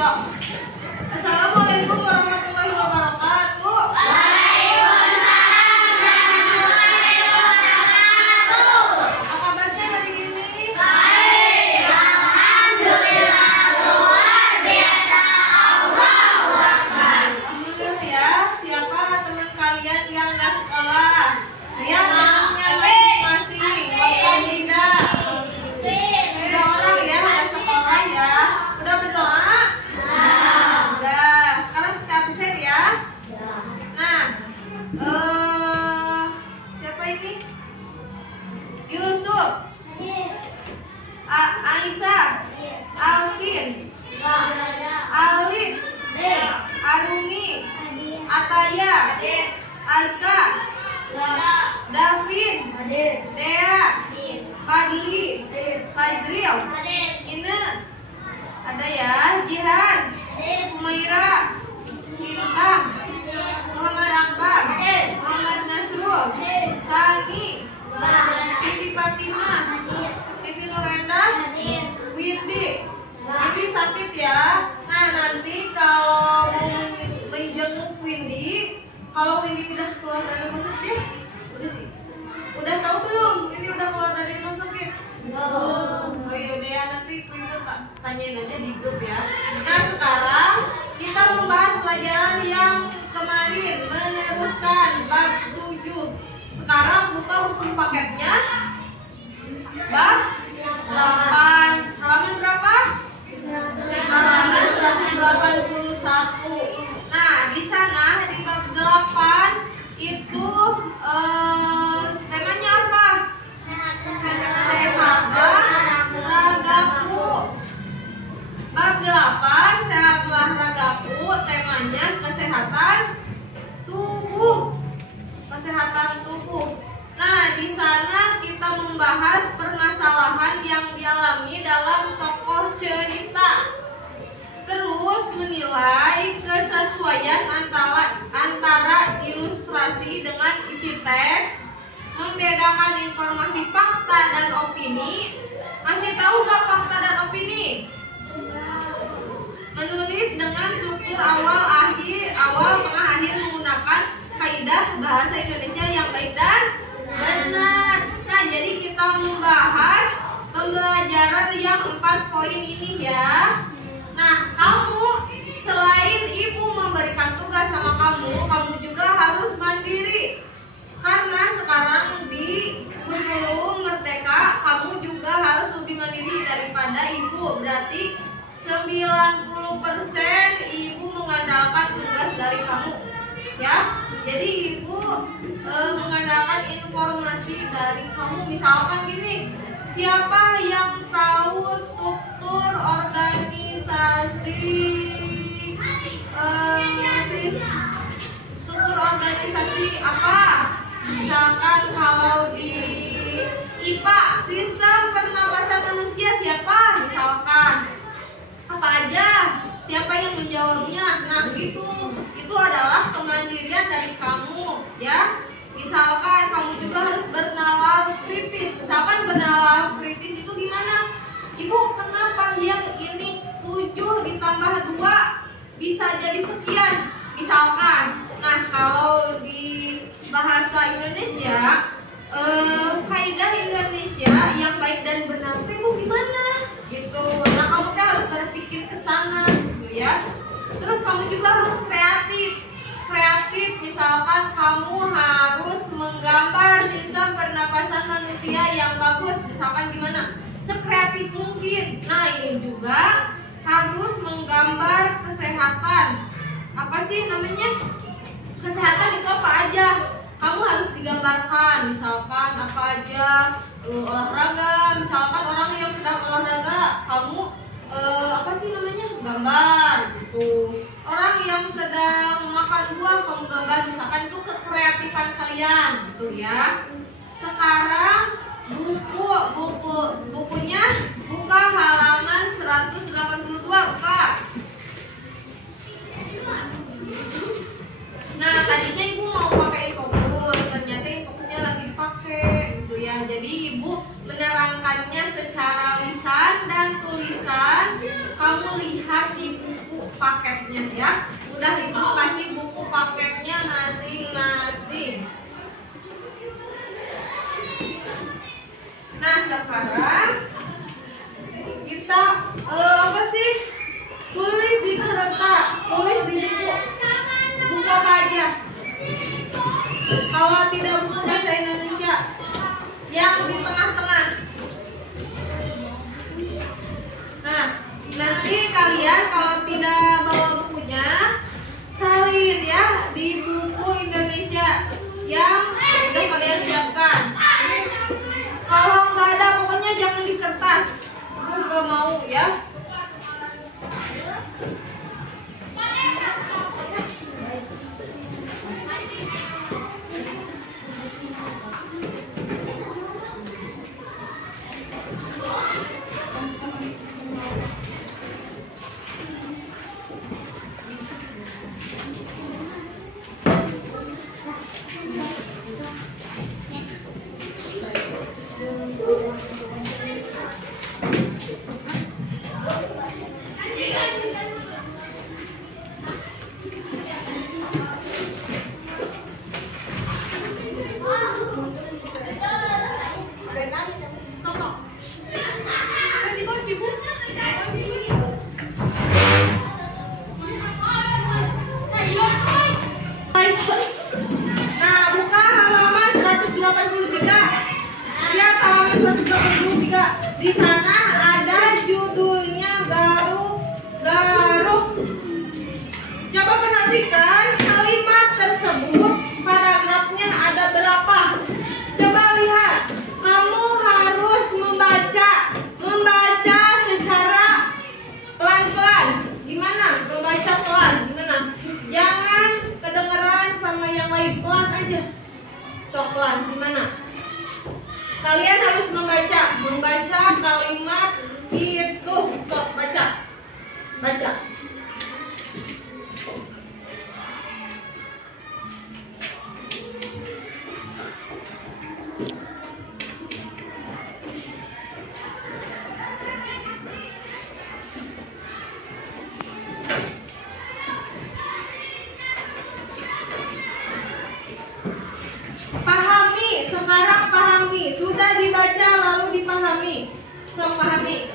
Sok. Assalamualaikum warahmatullahi wabarakatuh. Waalaikumsalam warahmatullahi wabarakatuh. Apa kabarnya hari ini? Baik, alhamdulillah, luar biasa. Allahu Akbar. Alhamdulillah ya. Siapa teman kalian yang nggak sekolah? Lihat temannya masing-masing. Welcome tidak? Tiga orang ya nggak sekolah ya. Udah berdoa? Udah. Sekarang kita absen ya. Nah, siapa ini? Yusuf, Aisyah, Alvin, Alif, Arumi, Ataya, Azka, Davin, Dea, Fadli, Fazril, Ine, ada ya, Jihan, Humaira, Lintang, Muhammad Akbar, Muhammad Nasrul, Sani, Siti Fatimah, Siti Nurenda, Windy. Windy sakit ya. Nah, nanti kalau mau menjenguk Windy, kalau Windy udah keluar dari rumah sakit, udah tahu belum? Windy udah keluar dari rumah sakit? Oh iya udah ya, nanti Windy tanyain aja di grup ya. Nah, sekarang kita membahas pelajaran yang kemarin, meneruskan bab 7. Sekarang buka buku paketnya, bab 8. Halaman berapa? Halaman 181. Nah, di sana di bab 8 itu temanya apa? Sehatlah ragaku. Bab 8 sehatlah ragaku, temanya kesehatan tubuh. Kesehatan tubuh. Nah, di sana kita membahas permasalahan yang dialami dalam tokoh cerita. Terus menilai kesesuaian antara ilustrasi dengan isi teks, membedakan informasi fakta dan opini. Masih tahu gak fakta dan opini? Menulis dengan struktur awal, akhir, awal, tengah, akhir menggunakan kaidah bahasa Indonesia yang baik dan benar. Nah, jadi kita membahas pembelajaran yang 4 poin ini ya. Nah, kamu selain ibu memberikan tugas sama kamu juga harus mandiri. Karena sekarang di kurikulum Merdeka, kamu juga harus lebih mandiri daripada ibu. Berarti 90% ibu mengandalkan tugas dari kamu. Ya, jadi ibu mengandalkan informasi dari kamu. Misalkan gini, siapa yang tahu struktur organisasi apa? Misalkan kalau di IPA, sistem pernapasan manusia siapa? Misalkan apa aja? Siapa yang menjawabnya? Nah, itu adalah kemandirian dari kamu, ya. Misalkan kamu juga harus bernalar kritis. Misalkan bernalar kritis itu gimana? Ibu, kenapa yang ini 7 ditambah 2 bisa jadi sekian? Misalkan. Nah, kalau di bahasa Indonesia, kaidah Indonesia yang baik dan benar itu gimana? Gitu. Nah, kamu kan harus berpikir ke sana gitu ya. Terus kamu juga harus kreatif. Misalkan kamu harus menggambar sistem pernapasan manusia yang bagus. Misalkan gimana? Sekreatif mungkin. Nah, ini juga harus menggambar kesehatan. Apa sih namanya? Kesehatan itu apa aja? Kamu harus digambarkan. Misalkan apa aja, olahraga. Misalkan orang yang sedang olahraga, kamu apa sih namanya? Gambar gitu. Orang yang sedang makan buah, kamu gambar. Misalkan itu kekreatifan kalian gitu ya. Sekarang bukunya buka halaman 182, buka. Nah, tadinya ibu mau pakai infocus, ternyata infocusnya lagi dipakai gitu ya. Jadi ibu menerangkannya secara lisan dan tulisan. Kamu lihat di buku Kalian kalau tidak bawa bukunya, salin ya di buku Indonesia yang udah kalian siapkan. Kalau nggak ada, pokoknya jangan di kertas. Aku nggak mau ya. Nah, buka halaman 183. Lihat halaman 183. Di sana ada judulnya garuk-garuk. Coba perhatikan kalimat tersebut, paragrafnya ada berapa? Coba lihat. Kamu harus membaca secara pelan-pelan. Gimana? Membaca pelan. Gimana? Jangan kedengeran sama yang lain, pelan aja. Sok pelan. Gimana? Kalian harus membaca kalimat itu. Sok baca. Sekarang pahami. Sudah dibaca lalu dipahami. Sok pahami.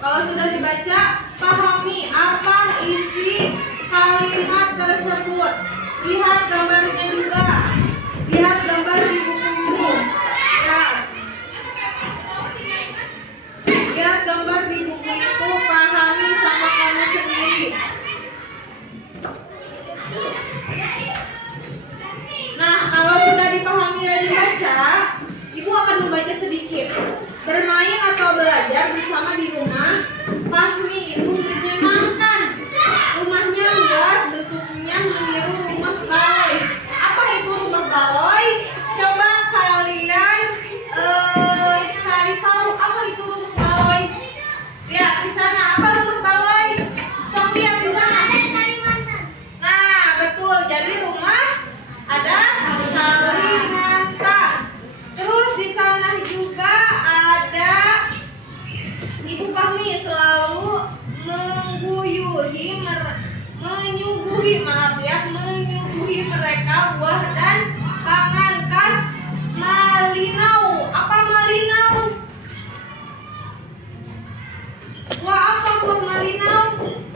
Kalau sudah dibaca, pahami apa isi kalimat tersebut. Lihat gambarnya juga. Lihat gambar di buku. Ya. Lihat gambar di buku itu, pahami sama kamu sendiri. Nah, kalau sudah dipahami dan dibaca, Ibu akan membaca sedikit. Bermain atau belajar bersama di rumah, Fahmi itu menyenangkan. Rumahnya luas, bentuknya meniru rumah baloi. Apa itu rumah baloi? Coba kalian cari tahu apa itu rumah baloi. Lihat di sana, apa rumah baloi? Sok lihat di sana. Nah, betul. Jadi rumah ada Kalimantan. Terus di sana juga ada Ibu Fahmi selalu menyuguhi mereka buah dan pangan khas Malinau. Apa Malinau? Wah, apa buah Malinau?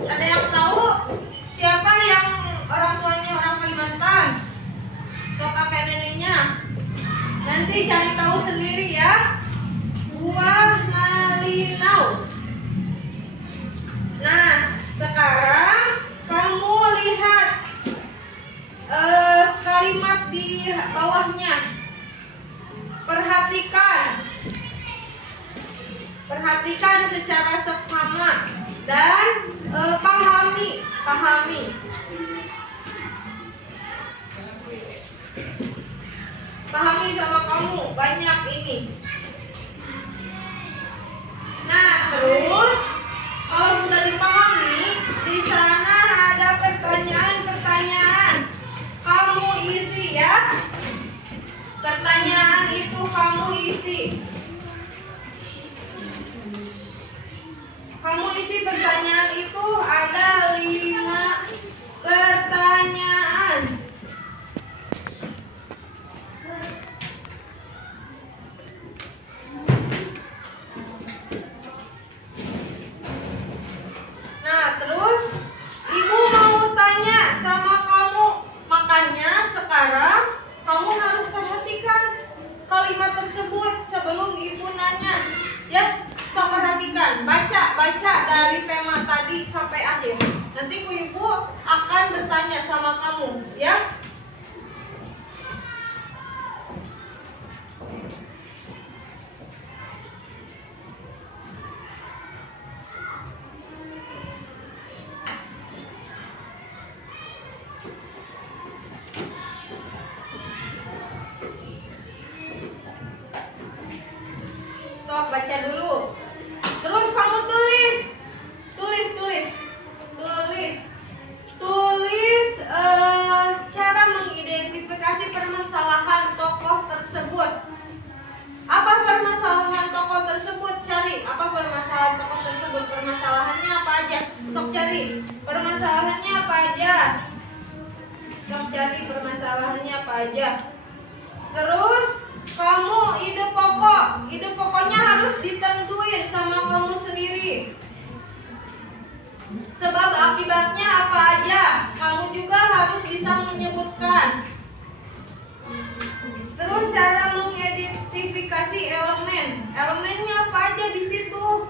Ada yang tahu? Siapa yang orang tuanya orang Kalimantan? Kakek neneknya. Nanti cari tahu sendiri ya. Buah Malinau. Nah, sekarang kamu lihat kalimat di bawahnya. Perhatikan secara seksama dan pahami. Pahami sama kamu banyak ini. Nah, terus kalau sudah dipahami, di sana ada pertanyaan-pertanyaan. Kamu isi ya. Pertanyaan itu kamu isi. Kamu isi pertanyaan itu, ada 5 pertanyaan. dari sampai akhir. Nanti ibu akan bertanya sama kamu, ya. Sok baca dulu. Terus kamu tulis cara mengidentifikasi permasalahan tokoh tersebut. Apa permasalahan tokoh tersebut? Cari apa permasalahan tokoh tersebut. Permasalahannya apa aja? Sok cari permasalahannya apa aja. Sok cari permasalahannya apa aja. Terus kamu ide pokoknya harus ditentuin sama kamu sendiri. Sebab akibatnya apa aja, kamu juga harus bisa menyebutkan. Terus cara mengidentifikasi elemennya apa aja di situ.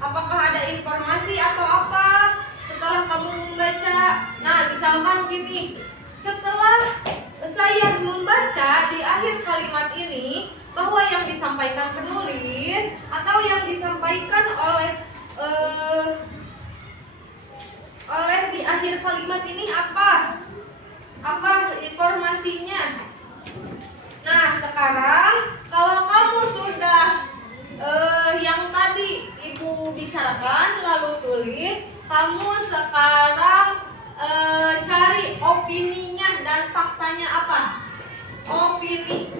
Apakah ada informasi atau apa setelah kamu membaca? Nah, misalkan gini, setelah saya membaca di akhir kalimat ini bahwa yang disampaikan penulis atau yang disampaikan oleh di akhir kalimat ini apa informasinya. Nah, sekarang kalau kamu sudah yang tadi ibu bicarakan lalu tulis, kamu sekarang cari opininya dan faktanya apa. Opini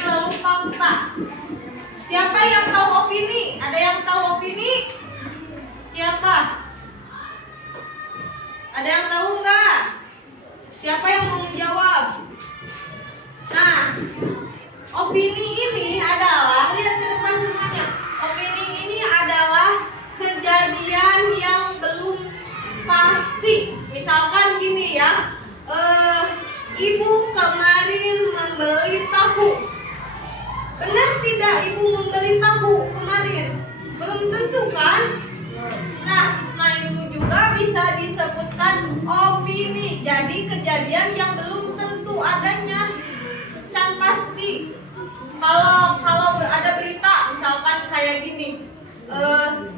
lalu fakta. Siapa yang tahu opini? Ada yang tahu opini? Siapa? Ada yang tahu nggak? Siapa yang mau menjawab? Nah, opini ini adalah, lihat ke depan semuanya. Opini ini adalah kejadian yang belum pasti. Misalkan gini ya, ibu kemarin membeli tahu. Benar tidak ibu membeli tahu kemarin? Belum tentu kan? Nah itu juga bisa disebutkan opini. Jadi kejadian yang belum tentu adanya, can pasti. Kalau ada berita misalkan kayak gini,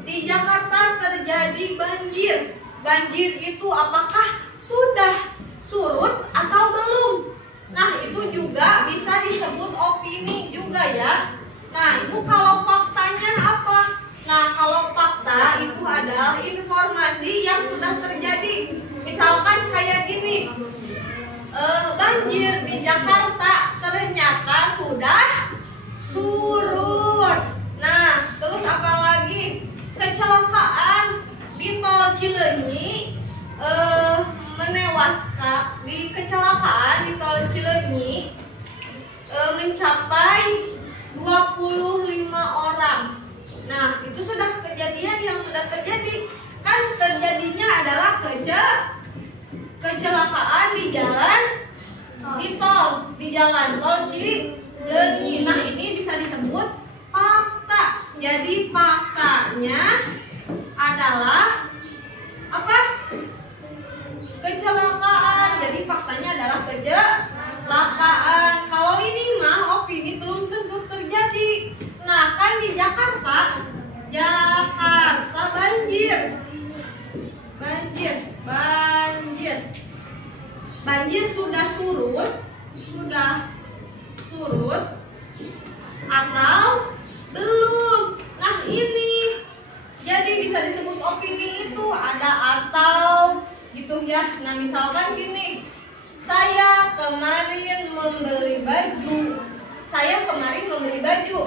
di Jakarta terjadi banjir. Banjir itu apakah sudah surut atau belum? Nah, itu juga bisa disebut opini juga ya. Nah, itu kalau faktanya apa? Nah, kalau fakta itu adalah informasi yang sudah terjadi. Misalkan kayak gini, banjir di Jakarta ternyata sudah surut. Nah, terus apa lagi? Kecelakaan di Tol Cileunyi menewaskan di kecelakaan di Tol Cileunyi mencapai 25 orang. Nah, itu sudah kejadian yang sudah terjadi. Kan terjadinya adalah kecelakaan di jalan di jalan tol Cileunyi. Nah, ini bisa disebut fakta. Jadi faktanya adalah apa? Kecelakaan. Jadi faktanya adalah kecelakaan. Kalau ini mah opini belum tentu terjadi. Nah, kan di Jakarta banjir. Banjir sudah surut atau belum. Nah, ini jadi bisa disebut opini itu ada atau gitu ya. Nah, misalkan gini, saya kemarin membeli baju.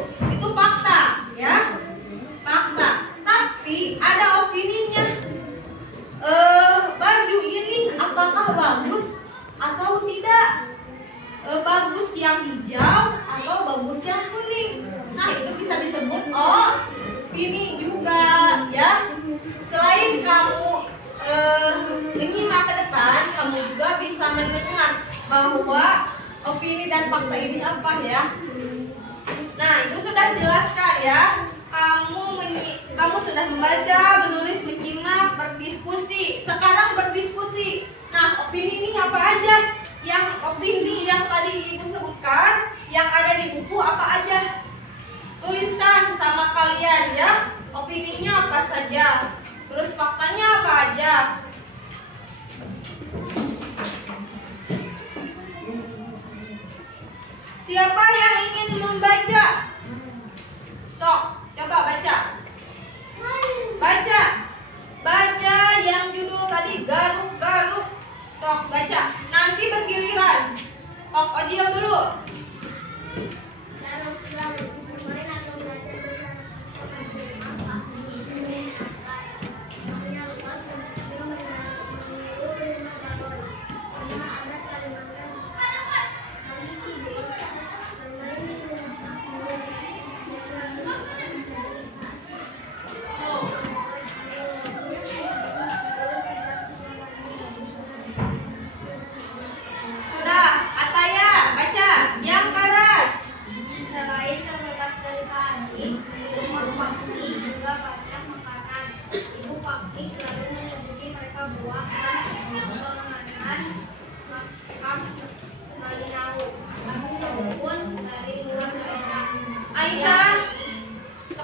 Itu fakta ya, fakta. Tapi ada opininya. Baju ini apakah bagus atau tidak? Bagus yang hijau atau bagus yang kuning? Nah, itu bisa disebut opini juga ya. Selain kamu menyimak ke depan, kamu juga bisa mendengar bahwa opini dan fakta ini apa ya. Nah, itu sudah jelaskan ya. kamu sudah membaca, menulis, menyimak, berdiskusi. Sekarang berdiskusi. Nah, opini ini apa aja? Yang opini yang tadi Ibu sebutkan, yang ada di buku apa aja? Tuliskan sama kalian ya. Opininya apa saja? Terus faktanya apa aja? Siapa yang ingin membaca? Sok, coba baca. Baca. Baca yang judul tadi garuk-garuk. Sok, baca. Nanti bergiliran. Sok, Ojil dulu.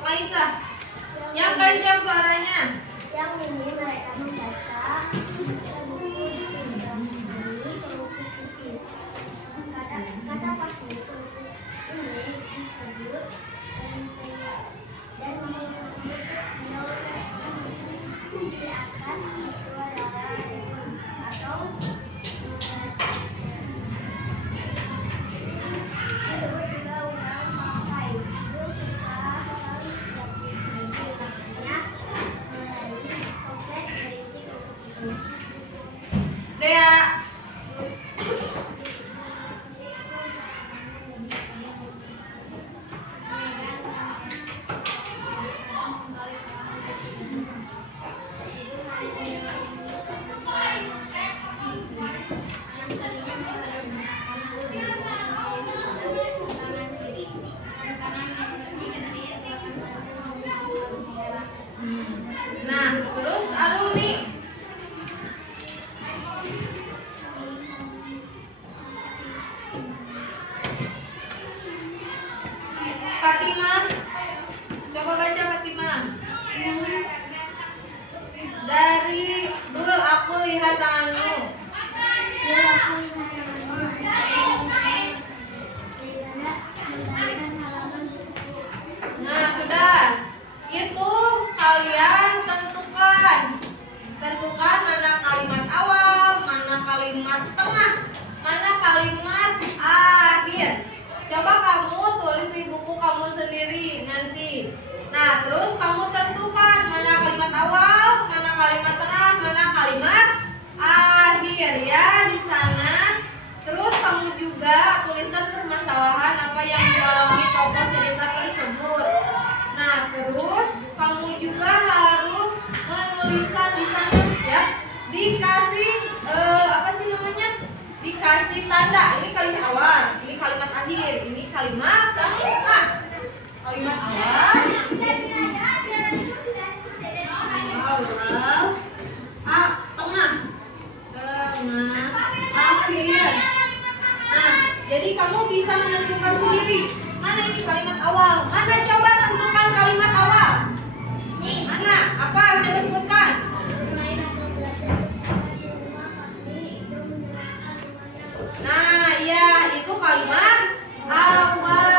Aisyah, yang kencang suaranya. Yang ini mereka membaca buku ini pelukis. Kata pasti ini disebut dan di atas itu adalah atau disebut juga undang pakai. Dea. Nah, terus Arumi. Fatimah, coba baca Fatimah. Dari Dul, aku lihat tanganmu. Nah, sudah. Itu kalian tentukan mana kalimat awal, mana kalimat tengah, mana kalimat akhir. Coba kamu tulis di buku kamu sendiri nanti. Nah, terus kamu tentukan mana kalimat awal, mana kalimat tengah, mana kalimat akhir ya di sana. Terus kamu juga tuliskan permasalahan apa yang dialami tokoh cerita tersebut. Nah, terus kamu juga harus menuliskan di sana ya. Dikasih apa sih namanya? Dikasih tanda. Ini kalimat awal, ini kalimat akhir, ini kalimat tengah. Kalimat awal, tengah, akhir. Nah, jadi kamu bisa menentukan sendiri mana ini kalimat awal. Mana coba tentukan kalimat awal? Mana? Apa? Coba sebutkan. Nah, ya itu kalimat awal.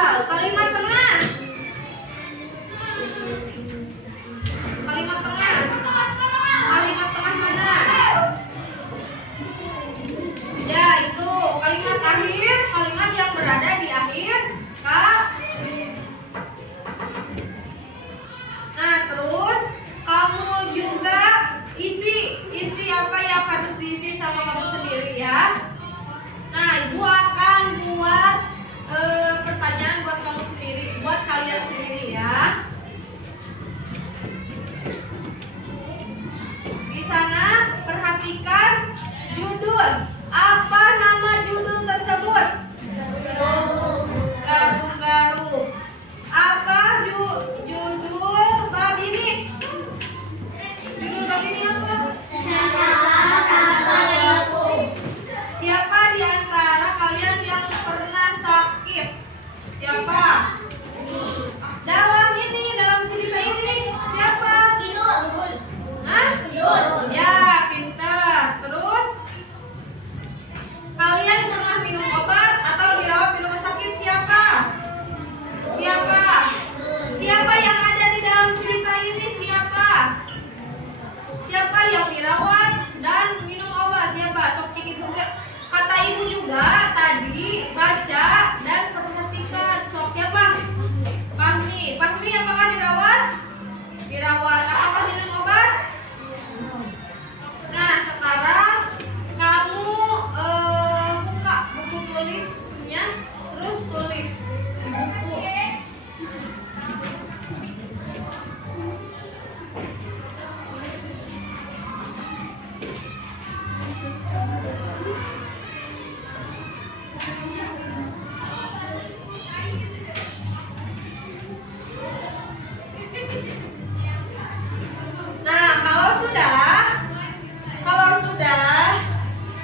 sudah,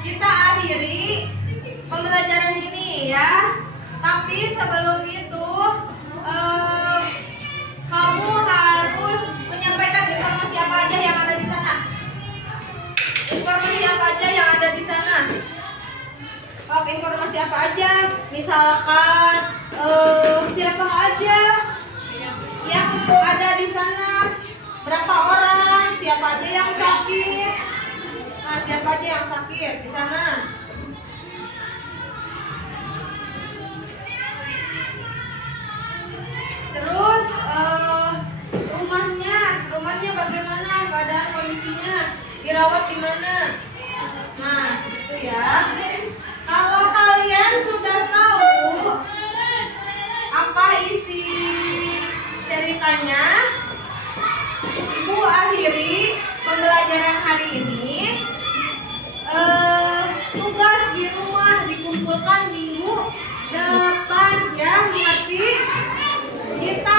kita akhiri pembelajaran ini ya. Tapi sebelum itu kamu harus menyampaikan informasi apa aja yang ada di sana. Informasi apa aja yang ada di sana? Oh, informasi apa aja? Misalkan siapa aja yang ada di sana? Berapa orang? Siapa aja yang sakit? Nah, siapa aja yang sakit di sana? Terus rumahnya bagaimana keadaan kondisinya? Dirawat di mana? Nah, itu ya. Kalau kalian sudah tahu apa isi ceritanya, Ibu akhiri pembelajaran hari ini. Tugas di rumah dikumpulkan minggu depan ya, mengerti? Kita